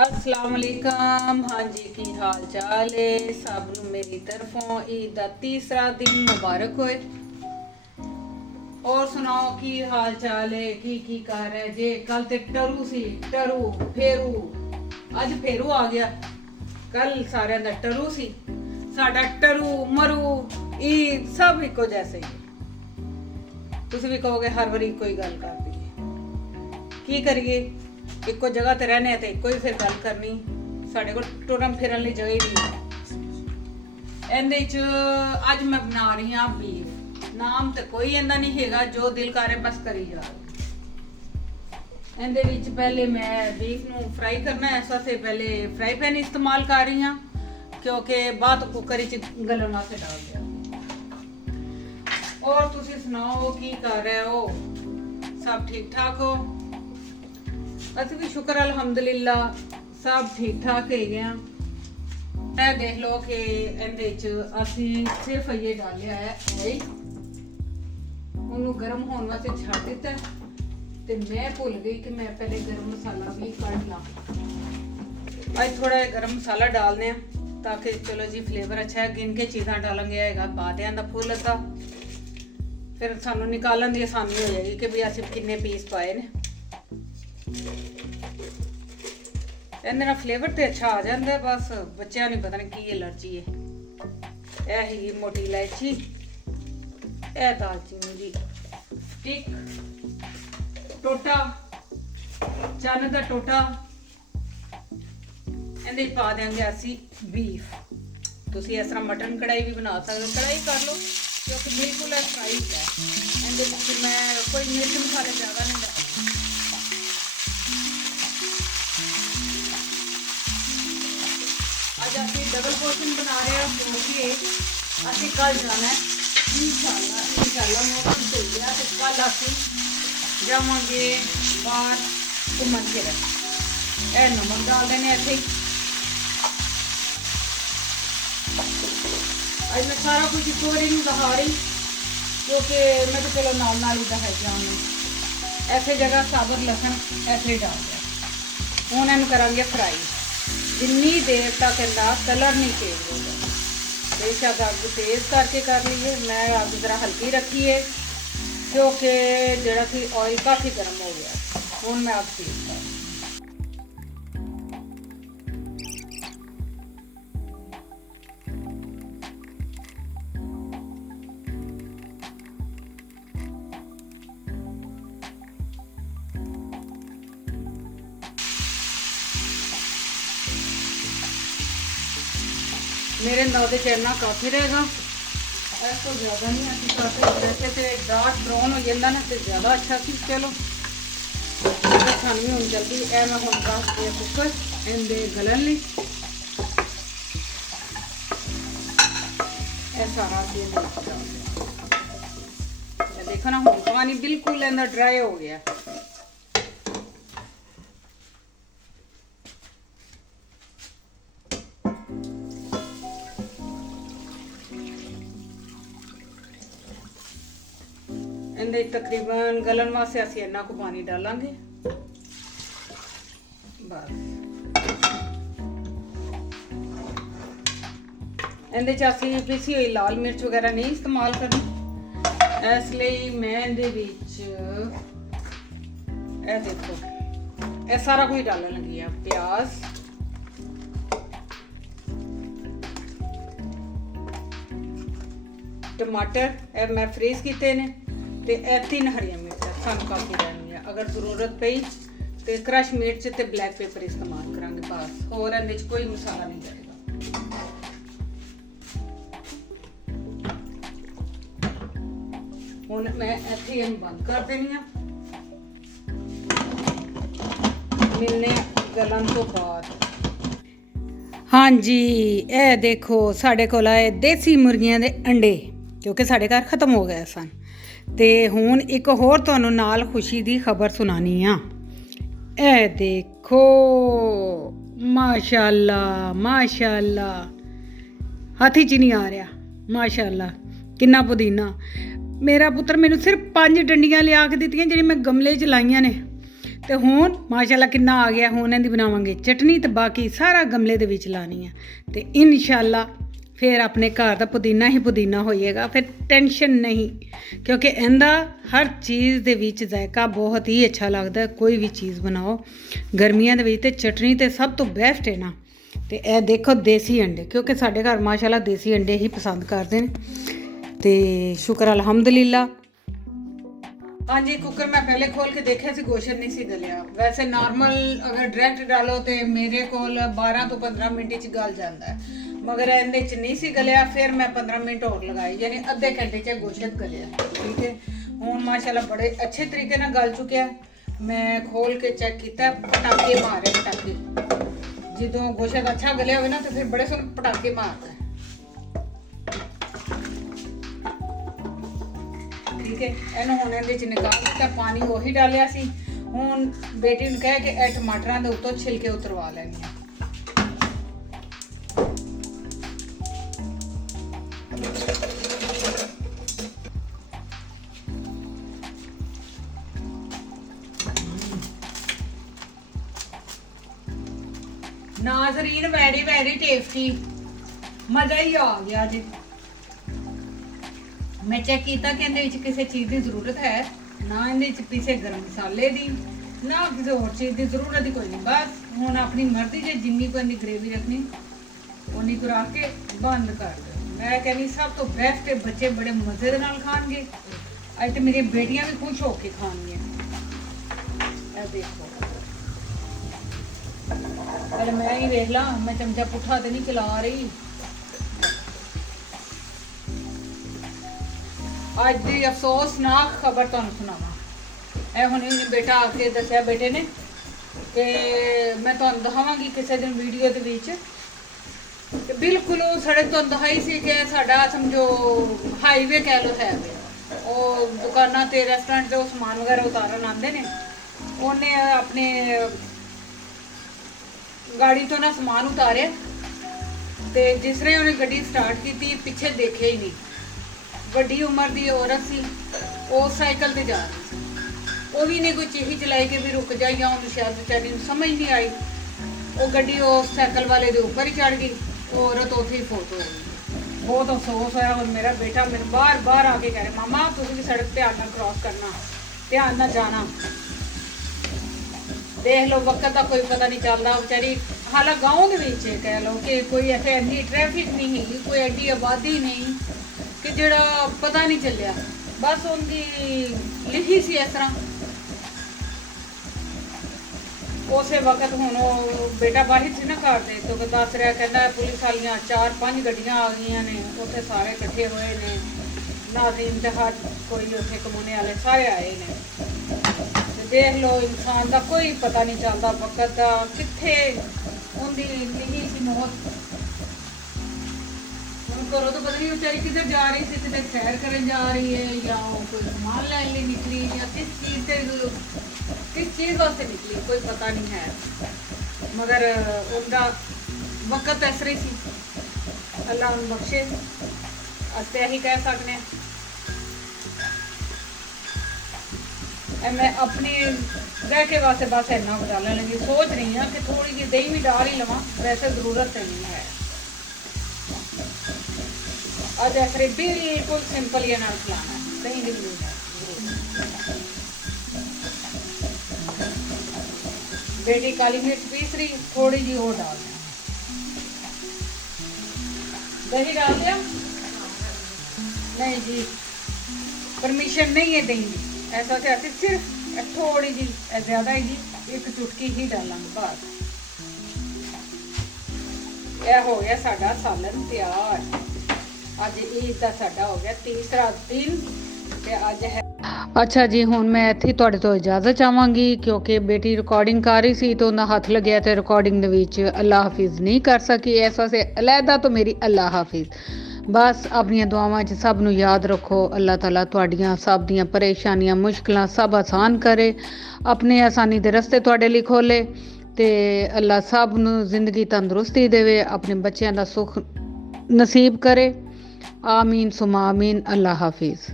अस्सलाम वालेकुम। हाँ जी, की हाल चाल है सब नूं मेरी तरफों ईद दा तीसरा दिन मुबारक होए। और सुनाओ की हाल चाल है, की कर रहे जे। कल ते टरू सी, टरू फेरू, अज फेरू आ गया। कल सारे दा टरू सी, साडा टरू मरू ईद सब इको जैसे ही। तुसी भी कहोगे हर वारी कोई गल करदी है, की करिए। ਇੱਕੋ ਜਗ੍ਹਾ ਤੇ रहने ਤੇ ਇੱਕੋ ਹੀ ਫਿਰ ਗੱਲ ਕਰਨੀ। ਸਾਡੇ ਕੋਲ ਟੁਰਨ ਫਿਰਨ ਲਈ ਜਗ੍ਹਾ ਹੀ ਨਹੀਂ। ਇਹਦੇ ਚ ਅੱਜ ਮੈਂ ਬਣਾ ਰਹੀ ਹਾਂ ਬੀਫ। ਨਾਮ ਤੇ ਕੋਈ ਇਹਦਾ ਨਹੀਂ ਹੈਗਾ, ਜੋ ਦਿਲ ਕਰੇ ਬਸ ਕਰੀ ਜਾ। ਇਹਦੇ ਵਿੱਚ ਪਹਿਲੇ ਮੈਂ ਬੀਫ ਨੂੰ ਫਰਾਈ ਕਰਨਾ ਹੈ। ਇਸ ਵਾਸਤੇ ਪਹਿਲੇ ਫਰਾਈ ਪੈਨ ਇਸਤੇਮਾਲ ਕਰ ਰਹੀ ਹਾਂ, ਕਿਉਂਕਿ ਬਾਅਦ ਕੁੱਕਰ ਵਿੱਚ ਗਲਣ ਵਾਸਤੇ ਡਾਲ ਦਿਆ। ਔਰ ਤੁਸੀਂ ਸੁਣਾਓ ਕੀ ਕਰ ਰਹੇ ਹੋ? ਸਭ ਠੀਕ ਠਾਕ ਹੋ? ਅਸੀਂ ਵੀ ਸ਼ੁਕਰ ਅਲਹਮਦੁਲਿਲਾ ਸਭ ਠੀਕ ਠਾਕ ਹੈਗੇ ਆ। ਇਹ ਦੇਖ ਲਓ ਕਿ ਇਹਦੇ ਵਿੱਚ ਅਸੀਂ ਸਿਰਫ ਇਹ ਡਾਲਿਆ ਹੈ, ਉਹਨੂੰ ਗਰਮ ਹੋਣ ਵਾਸਤੇ ਛੱਡ ਦਿੱਤਾ। ਤੇ ਮੈਂ ਭੁੱਲ ਗਈ ਕਿ ਮੈਂ ਪਹਿਲੇ ਗਰਮ ਮਸਾਲਾ ਵੀ ਕੱਢ ਲਾਂ। ਅੱਜ ਥੋੜਾ ਜਿਹਾ ਗਰਮ ਮਸਾਲਾ ਡਾਲਦੇ ਆ ਤਾਂ ਕਿ ਚਲੋ ਜੀ ਫਲੇਵਰ ਅੱਛਾ ਹੈ। ਗਿਣ ਕੇ ਚੀਜ਼ਾਂ ਡਾਲਾਂਗੇ ਹੈਗਾ ਬਾਦਿਆਂ ਦਾ ਫੁੱਲ ਤਾਂ ਫਿਰ ਸਾਨੂੰ ਨਿਕਾਲਣ ਦੀ ਆਸਾਨੀ ਹੋ ਜਾਏਗੀ ਕਿ ਵੀ ਅਸੀਂ ਕਿੰਨੇ ਪੀਸ ਪਾਏ ਨੇ। ਇਹਦੇ ਨਾਲ ਫਲੇਵਰ ਤੇ ਅੱਛਾ ਆ ਜਾਂਦਾ, ਬਸ ਬੱਚਿਆਂ ਨੂੰ ਪਤਾ ਨਹੀਂ ਕੀ ਐਲਰਜੀ ਹੈ। ਇਹ ਹੀ ਮੋਟੀ ਇਲਾਇਚੀ, ਇਹ ਦਾਲਚੀਨੀ ਦੀ ਸਟਿਕ, ਟੋਟਾ, ਚੰਨ ਦਾ ਟੋਟਾ। ਇਹਦੇ ਪਾ ਦਿਆਂਗੇ ਅਸੀਂ ਬੀਫ। ਤੁਸੀਂ ਇਸ ਤਰ੍ਹਾਂ ਮਟਨ ਕੜਾਈ ਵੀ ਬਣਾ ਸਕਦੇ ਹੋ, ਕੜਾਈ ਕਰ ਲਓ ਕਿਉਂਕਿ ਬਿਲਕੁਲ ਇਹ ਫਰਾਈ ਹੈ। ਇਹਦੇ ਵਿੱਚ ਮੈਂ ਕੋਈ ਮਿਰਚ ਮਸਾਲੇ ਜ਼ਿਆਦਾ ਨਹੀਂ ਡਾਲਦੀ। ਅੱਜ ਅਸੀਂ ਡਬਲ ਪੋਰਸ਼ਨ ਬਣਾ ਰਹੇ ਹਾਂ ਕਿਉਂਕਿ ਅਸੀਂ ਕੱਲ ਜਾਣਾ ਹੈ ਇਨਸ਼ਾਅੱਲਾ ਮੌਸਮ ਸਹੀ ਗਿਆ ਤੇ ਕੱਲ ਅਸੀਂ ਜਾਵਾਂਗੇ ਬਾਹਰ ਘੁੰਮਣ ਫਿਰਨ। ਇਹ ਨਮਕ ਡਾਲਦੇ ਨੇ ਇੱਥੇ ਹੀ। ਅੱਜ ਮੈਂ ਸਾਰਾ ਕੁਝ ਇੱਕੋ ਵਾਰੀ ਨਹੀਂ ਦਿਖਾ ਰਹੀ ਕਿਉਂਕਿ ਮੈਂ ਤਾਂ ਚਲੋ ਨਾਲ ਨਾਲ ਹੀ ਦਿਖਾਈ ਜਾਵਾਂਗੀ। ਐਸੇ ਜਗ੍ਹਾ ਸਾਬਤ ਲਸਣ ਇੱਥੇ ਡਾਲ ਦਿਆ। ਹੁਣ ਇਹਨੂੰ ਕਰਾਂਗੇ ਫਰਾਈ ਜਿੰਨੀ ਦੇਰ ਤੱਕ ਇਹਦਾ ਕਲਰ ਨਹੀਂ ਚੇਂਜ ਹੋਗਾ। ਬੇਸ਼ੱਕ ਅੱਗ ਤੇਜ਼ ਕਰਕੇ ਕਰ ਲਈਏ, ਮੈਂ ਅੱਗ ਜ਼ਰਾ ਹਲਕੀ ਰੱਖੀ ਹੈ ਕਿਉਂਕਿ ਜਿਹੜਾ ਸੀ ਆਇਲ ਕਾਫੀ ਗਰਮ ਹੋ ਗਿਆ। ਹੁਣ ਮੈਂ ਅੱਗ ਤੇਜ਼ ਕਰ मेरे अंदाजे च इन्ना काफ़ी रहेगा, इस तो ज़्यादा नहीं अच्छी काफ़ी। वैसे तो डार्क ब्राउन हो जाता ना तो ज़्यादा अच्छा सी। चलो सानू भी हूँ जल्दी ए मैं हूँ रख दिया कुकर इनके गलन ली। सारा देखो ना हूँ पानी बिल्कुल इनका ड्राई हो गया। ਇਹਦੇ ਤਕਰੀਬਨ ਗਲਣ ਵਾਸਤੇ ਅਸੀਂ ਇੰਨਾ ਕੁ ਪਾਣੀ ਡਾਲਾਂਗੇ ਬਸ। ਇਹਦੇ ਚ ਅਸੀਂ ਪੀਸੀ ਹੋਈ ਲਾਲ ਮਿਰਚ ਵਗੈਰਾ ਨਹੀਂ ਇਸਤੇਮਾਲ ਕਰਨੀ। ਇਸ ਲਈ ਮੈਂ ਇਹਦੇ ਵਿੱਚ ਇਹ ਦੇਖੋ ਇਹ ਸਾਰਾ ਕੁਝ ਡਾਲਣ ਲੱਗੀ ਆ। ਪਿਆਜ਼, ਟਮਾਟਰ ਇਹ ਮੈਂ ਫਰੀਜ਼ ਕੀਤੇ ਨੇ ਤੇ ਇਹ 3 ਹਰੀਆਂ ਮਿਰਚਾਂ ਸਾਨੂੰ ਕਾਫੀ ਲੈਣੀਆਂ। ਅਗਰ ਜ਼ਰੂਰਤ ਪਈ ਤੇ ਕ੍ਰਸ਼ ਮਿਰਚ ਤੇ ਬਲੈਕ ਪੇਪਰ ਇਸਤੇਮਾਲ ਕਰਾਂਗੇ ਬਸ। ਹੋਰ ਇਹਦੇ ਵਿੱਚ ਕੋਈ ਮਸਾਲਾ ਨਹੀਂ ਜਾਏਗਾ। ਹੁਣ ਮੈਂ ਇੱਥੇ ਇਹਨੂੰ ਬੰਦ ਕਰ ਦੇਣੀ ਆ। ਮਿਲਨੇ ਗਲਣ ਤੋਂ ਬਾਅਦ। ਹਾਂਜੀ ਇਹ ਦੇਖੋ ਸਾਡੇ ਕੋਲ ਆਏ ਦੇਸੀ ਮੁਰਗੀਆਂ ਦੇ ਅੰਡੇ ਕਿਉਂਕਿ ਸਾਡੇ ਘਰ ਖਤਮ ਹੋ ਗਏ ਸਨ। ਤੇ ਹੁਣ ਇੱਕ ਹੋਰ ਤੁਹਾਨੂੰ ਨਾਲ ਖੁਸ਼ੀ ਦੀ ਖਬਰ ਸੁਣਾਣੀ ਆ। ਇਹ ਦੇਖੋ ਮਾਸ਼ਾਅੱਲਾ ਮਾਸ਼ਾਅੱਲਾ, ਹੱਥ 'ਚ ਨਹੀਂ ਆ ਰਿਹਾ ਮਾਸ਼ਾਅੱਲਾ ਕਿੰਨਾ ਪੁਦੀਨਾ। ਮੇਰਾ ਪੁੱਤਰ ਮੈਨੂੰ ਸਿਰਫ 5 ਡੰਡੀਆਂ ਲਿਆ ਕੇ ਦਿੱਤੀਆਂ ਜਿਹੜੀ ਮੈਂ ਗਮਲੇ 'ਚ ਲਾਈਆਂ ਨੇ ਤੇ ਹੁਣ ਮਾਸ਼ਾਅੱਲਾ ਕਿੰਨਾ ਆ ਗਿਆ। ਹੁਣ ਇਹਦੀ ਬਣਾਵਾਂਗੇ ਚਟਨੀ ਤੇ ਬਾਕੀ ਸਾਰਾ ਗਮਲੇ ਦੇ ਵਿੱਚ ਲਾਣੀ ਆ ਤੇ ਇਨਸ਼ਾਅੱਲਾ ਫਿਰ ਆਪਣੇ ਘਰ ਦਾ ਪੁਦੀਨਾ ਹੀ ਪੁਦੀਨਾ ਹੋਈਏਗਾ। ਫਿਰ ਟੈਨਸ਼ਨ ਨਹੀਂ, ਕਿਉਂਕਿ ਇਹਦਾ ਹਰ ਚੀਜ਼ ਦੇ ਵਿੱਚ ਜ਼ਾਇਕਾ ਬਹੁਤ ਹੀ ਅੱਛਾ ਲੱਗਦਾ। ਕੋਈ ਵੀ ਚੀਜ਼ ਬਣਾਓ ਗਰਮੀਆਂ ਦੇ ਵਿੱਚ ਤੇ ਚਟਨੀ ਤੇ ਸਭ ਤੋਂ ਬੈਸਟ ਹੈ ਨਾ। ਤੇ ਇਹ ਦੇਖੋ ਦੇਸੀ ਅੰਡੇ, ਕਿਉਂਕਿ ਸਾਡੇ ਘਰ ਮਾਸ਼ਾਅੱਲਾ ਦੇਸੀ ਅੰਡੇ ਹੀ ਪਸੰਦ ਕਰਦੇ ਨੇ ਤੇ ਸ਼ੁਕਰ ਅਲਹਮਦੁਲਿਲਾ। ਹਾਂਜੀ, ਕੁੱਕਰ ਮੈਂ ਪਹਿਲੇ ਖੋਲ ਕੇ ਦੇਖਿਆ ਸੀ, ਗੋਸ਼ਤ ਨਹੀਂ ਸੀ ਗਲਿਆ। ਵੈਸੇ ਨਾਰਮਲ ਅਗਰ ਡਾਇਰੈਕਟ ਡਾਲੋ ਤੇ ਮੇਰੇ ਕੋਲ 12 ਤੋਂ 15 ਮਿੰਟ 'ਚ ਗਲ ਜਾਂਦਾ ਹੈ, ਮਗਰ ਇਹਦੇ 'ਚ ਨਹੀਂ ਸੀ ਗਲਿਆ। ਫਿਰ ਮੈਂ 15 ਮਿੰਟ ਹੋਰ ਲਗਾਏ, ਯਾਨੀ ਅੱਧੇ ਘੰਟੇ 'ਚ ਗੋਸ਼ਤ ਗਲਿਆ। ਠੀਕ ਹੈ, ਹੁਣ ਮਾਸ਼ਾਅੱਲਾ ਬੜੇ ਅੱਛੇ ਤਰੀਕੇ ਨਾਲ ਗਲ ਚੁੱਕਿਆ। ਮੈਂ ਖੋਲ ਕੇ ਚੈੱਕ ਕੀਤਾ, ਪਟਾਕੇ ਮਾਰੇ ਪਟਾਕੇ। ਜਦੋਂ ਗੋਸ਼ਤ ਅੱਛਾ ਗਲਿਆ ਹੋਵੇ ਨਾ ਤੇ ਫਿਰ ਬੜੇ ਸੋਹਣੇ ਪਟਾਕੇ ਮਾਰਦਾ। ਠੀਕ ਹੈ, ਇਹਨੂੰ ਹੁਣ ਇਹਦੇ 'ਚ ਨਿਕਾਲ ਦਿੱਤਾ, ਪਾਣੀ ਉਹੀ ਡਾਲਿਆ ਸੀ। ਹੁਣ ਬੇਟੀ ਨੂੰ ਕਹਿ ਕੇ ਇਹ ਟਮਾਟਰਾਂ ਦੇ ਉੱਤੋਂ ਛਿਲਕੇ ਉਤਰਵਾ ਲੈਣੇ ਆ। ਨਾਜ਼ਰੀਨ ਵੈਰੀ ਵੈਰੀ ਟੇਸਟੀ, ਮਜ਼ਾ ਹੀ ਆ ਗਿਆ ਜੀ। ਮੈਂ ਚੈੱਕ ਕੀਤਾ ਕਿ ਇਹਦੇ ਵਿੱਚ ਕਿਸੇ ਚੀਜ਼ ਦੀ ਜ਼ਰੂਰਤ ਹੈ ਨਾ, ਇਹਦੇ ਵਿੱਚ ਪੀਸੇ ਗਰਮ ਮਸਾਲੇ ਦੀ ਨਾ ਕਿਸੇ ਹੋਰ ਚੀਜ਼ ਦੀ ਜ਼ਰੂਰਤ ਹੀ ਕੋਈ ਨਹੀਂ। ਬਸ ਹੁਣ ਆਪਣੀ ਮਰਜ਼ੀ ਜੇ ਜਿੰਨੀ ਕੋਈ ਦੀ ਗ੍ਰੇਵੀ ਰੱਖਣੀ ਉਨੀ ਕੁ ਰੱਖ ਕੇ ਬੰਦ ਕਰ ਦਿਓ। ਮੈਂ ਕਹਿੰਦੀ ਸਭ ਤੋਂ ਬੈਸਟ ਹੈ, ਬੱਚੇ ਬੜੇ ਮਜ਼ੇ ਦੇ ਨਾਲ ਖਾਣਗੇ। ਅੱਜ ਤੇ ਮੇਰੀਆਂ ਬੇਟੀਆਂ ਵੀ ਖੁਸ਼ ਹੋ ਕੇ ਖਾਣਗੀਆਂ। ਇਹ ਦੇਖੋ, ਪਹਿਲੇ ਮੈਂ ਹੀ ਵੇਖ ਲਾਂ, ਮੈਂ ਚਮਚਾ ਪੁੱਠਾ ਤੇ ਨਹੀਂ ਚਲਾ ਰਹੀ। ਅੱਜ ਦੀ ਅਫਸੋਸਨਾਕ ਖਬਰ ਤੁਹਾਨੂੰ ਸੁਣਾਵਾਂ। ਇਹ ਹੁਣੇ ਬੇਟਾ ਆ ਕੇ ਦੱਸਿਆ ਬੇਟੇ ਨੇ ਕਿ ਮੈਂ ਤੁਹਾਨੂੰ ਦਿਖਾਵਾਂਗੀ ਕਿਸੇ ਦਿਨ ਵੀਡੀਓ ਦੇ ਵਿੱਚ, ਕਿ ਬਿਲਕੁਲ ਉਹ ਸੜਕ ਤੋਂ ਦਿਖਾਈ ਸੀ ਕਿ ਸਾਡਾ ਸਮਝੋ ਹਾਈਵੇ ਕਹਿ ਲਓ ਹੈ ਵੇ। ਉਹ ਦੁਕਾਨਾਂ ਤੇ ਰੈਸਟੋਰੈਂਟ ਤੇ ਉਹ ਸਮਾਨ ਵਗੈਰਾ ਉਤਾਰਨ ਆਉਂਦੇ ਨੇ। ਉਹਨੇ ਆਪਣੇ ਗਾੜੀ ਤੋਂ ਨਾ ਸਮਾਨ ਉਤਾਰਿਆ ਤੇ ਜਿਸ ਤਰ੍ਹਾਂ ਉਹਨੇ ਗੱਡੀ ਸਟਾਰਟ ਕੀਤੀ, ਪਿੱਛੇ ਦੇਖਿਆ ਹੀ ਨਹੀਂ। ਵੱਡੀ ਉਮਰ ਦੀ ਔਰਤ ਸੀ, ਉਹ ਸਾਈਕਲ ਤੇ ਜਾ ਰਹੀ ਸੀ। ਉਹ ਵੀ ਨੇ ਕੋਈ ਚੀਹੀ ਚਲਾਈ ਕਿ ਵੀ ਰੁਕ ਜਾ, ਜਾਂ ਉਹਨੂੰ ਸ਼ਾਇਦ ਵਿਚਾਰੀ ਨੂੰ ਸਮਝ ਨਹੀਂ ਆਈ। ਉਹ ਗੱਡੀ ਉਹ ਸਾਈਕਲ ਵਾਲੇ ਦੇ ਉੱਪਰ ਹੀ ਚੜ ਗਈ। ਉਹ ਔਰਤ ਉੱਥੇ ਹੀ ਫੋਟੋ ਹੋ ਗਈ। ਬਹੁਤ ਅਫਸੋਸ ਹੋਇਆ। ਹੁਣ ਮੇਰਾ ਬੇਟਾ ਮੈਨੂੰ ਬਾਰ ਆ ਕੇ ਕਹਿ ਰਿਹਾ, ਮਾਮਾ ਤੁਸੀਂ ਵੀ ਸੜਕ ਧਿਆਨ ਨਾਲ ਕ੍ਰਾਸ ਕਰਨਾ, ਧਿਆਨ ਨਾਲ ਜਾਣਾ। ਦੇਖ ਲਓ ਵਕਤ ਦਾ ਕੋਈ ਪਤਾ ਨਹੀਂ ਚੱਲਦਾ। ਵਿਚਾਰੀ ਹਾਲਾ ਗਾਉਂ ਦੇ ਵਿੱਚ ਕਹਿ ਲਓ ਕਿ ਕੋਈ ਇੱਥੇ ਇੰਨੀ ਟ੍ਰੈਫਿਕ ਨਹੀਂ ਹੈਗੀ, ਕੋਈ ਐਡੀ ਆਬਾਦੀ ਨਹੀਂ ਕਿ ਜਿਹੜਾ ਪਤਾ ਨਹੀਂ ਚੱਲਿਆ। ਬਸ ਉਹਦੀ ਲਿਖੀ ਸੀ ਇਸ ਤਰ੍ਹਾਂ। ਉਸੇ ਵਕਤ ਹੁਣ ਉਹ ਬੇਟਾ ਬਾਹਰ ਸੀ ਨਾ ਘਰ ਦੇ, ਤੋਂ ਦੱਸ ਰਿਹਾ, ਕਹਿੰਦਾ ਪੁਲਿਸ ਵਾਲੀਆਂ 4-5 ਗੱਡੀਆਂ ਆ ਗਈਆਂ ਨੇ, ਉੱਥੇ ਸਾਰੇ ਇਕੱਠੇ ਹੋਏ ਨੇ, ਨਾਜ਼ਰੀਨ ਤੇ ਹਰ ਕੋਈ ਉੱਥੇ ਕਮੂਨੇ ਵਾਲੇ ਸਾਰੇ ਆਏ ਨੇ। ਤੇ ਦੇਖ ਲਓ ਇਨਸਾਨ ਦਾ ਕੋਈ ਪਤਾ ਨਹੀਂ ਚੱਲਦਾ ਵਕਤ ਦਾ, ਕਿੱਥੇ ਉਹਦੀ ਲਿਖੀ ਸੀ ਮੌਤ। ਘਰੋਂ ਤਾਂ ਪਤਾ ਨਹੀਂ ਵਿਚਾਰੀ ਕਿੱਧਰ ਜਾ ਰਹੀ ਸੀ, ਕਿਤੇ ਸੈਰ ਕਰਨ ਜਾ ਰਹੀ ਹੈ ਜਾਂ ਉਹ ਕੋਈ ਸਮਾਨ ਲੈਣ ਲਈ ਨਿਕਲੀ, ਜਾਂ ਕਿਸ ਚੀਜ਼ ਵਾਸਤੇ ਨਿਕਲੀ, ਕੋਈ ਪਤਾ ਨਹੀਂ ਹੈ। ਮਗਰ ਉਹਦਾ ਵਕਤ ਇਸ ਤਰ੍ਹਾਂ ਸੀ। ਅੱਲਾ ਉਹਨੂੰ ਬਖਸ਼ੇ, ਅਸੀਂ ਇਹੀ ਕਹਿ ਸਕਦੇ ਹਾਂ। ਮੈਂ ਆਪਣੀ ਰਹਿ ਕੇ ਵਾਸਤੇ ਬਸ ਇੰਨਾ ਉਡਾਲਣ ਲੱਗੀ। ਸੋਚ ਰਹੀ ਹਾਂ ਕਿ ਥੋੜੀ ਜਿਹੀ ਦਹੀਂ ਵੀ ਡਾਲ ਹੀ ਲਵਾਂ, ਵੈਸੇ ਜ਼ਰੂਰਤ ਨਹੀਂ ਹੈ। ਅੱਜ ਐਸਰੇ ਬਿਲਕੁਲ ਸਿੰਪਲ ਹੀ ਨਾਲ ਖਿਲਾਣਾ, ਦਹੀਂ ਦੀ ਜ਼ਰੂਰਤ ਹੈ। बेटी काली मिर्च पीस रही, थोड़ी जी और डाल दें। दही डाल दिया? नहीं जी, परमिशन नहीं है दही की। ऐसा चाहते सिर्फ थोड़ी जी, ज्यादा ही जी, एक चुटकी ही डालांगे बस। यह हो गया साडा सालन तैयार। अज ईद का साडा हो गया तीसरा दिन ते अज है। ਅੱਛਾ ਜੀ, ਹੁਣ ਮੈਂ ਇੱਥੇ ਤੁਹਾਡੇ ਤੋਂ ਇਜਾਜ਼ਤ ਚਾਹਾਂਗੀ ਕਿਉਂਕਿ ਬੇਟੀ ਰਿਕਾਰਡਿੰਗ ਕਰ ਰਹੀ ਸੀ ਤੇ ਉਹਦਾ ਹੱਥ ਲੱਗਿਆ ਤੇ ਰਿਕਾਰਡਿੰਗ ਦੇ ਵਿੱਚ ਅੱਲਾ ਹਾਫਿਜ਼ ਨਹੀਂ ਕਰ ਸਕੀ। ਇਸ ਵਾਸਤੇ ਅਲੈਦਾ ਤੋਂ ਮੇਰੀ ਅੱਲਾ ਹਾਫਿਜ਼। ਬਸ ਆਪਣੀਆਂ ਦੁਆਵਾਂ 'ਚ ਸਭ ਨੂੰ ਯਾਦ ਰੱਖੋ। ਅੱਲਾਹ ਤਾਲਾ ਤੁਹਾਡੀਆਂ ਸਭ ਦੀਆਂ ਪਰੇਸ਼ਾਨੀਆਂ ਮੁਸ਼ਕਲਾਂ ਸਭ ਆਸਾਨ ਕਰੇ, ਆਪਣੇ ਆਸਾਨੀ ਦੇ ਰਸਤੇ ਤੁਹਾਡੇ ਲਈ ਖੋਲੇ ਤੇ ਅੱਲਾ ਸਭ ਨੂੰ ਜ਼ਿੰਦਗੀ ਤੰਦਰੁਸਤੀ ਦੇਵੇ, ਆਪਣੇ ਬੱਚਿਆਂ ਦਾ ਸੁੱਖ ਨਸੀਬ ਕਰੇ। ਆਮੀਨ ਸੁਮਾ ਆਮੀਨ। ਅੱਲਾ ਹਾਫਿਜ਼।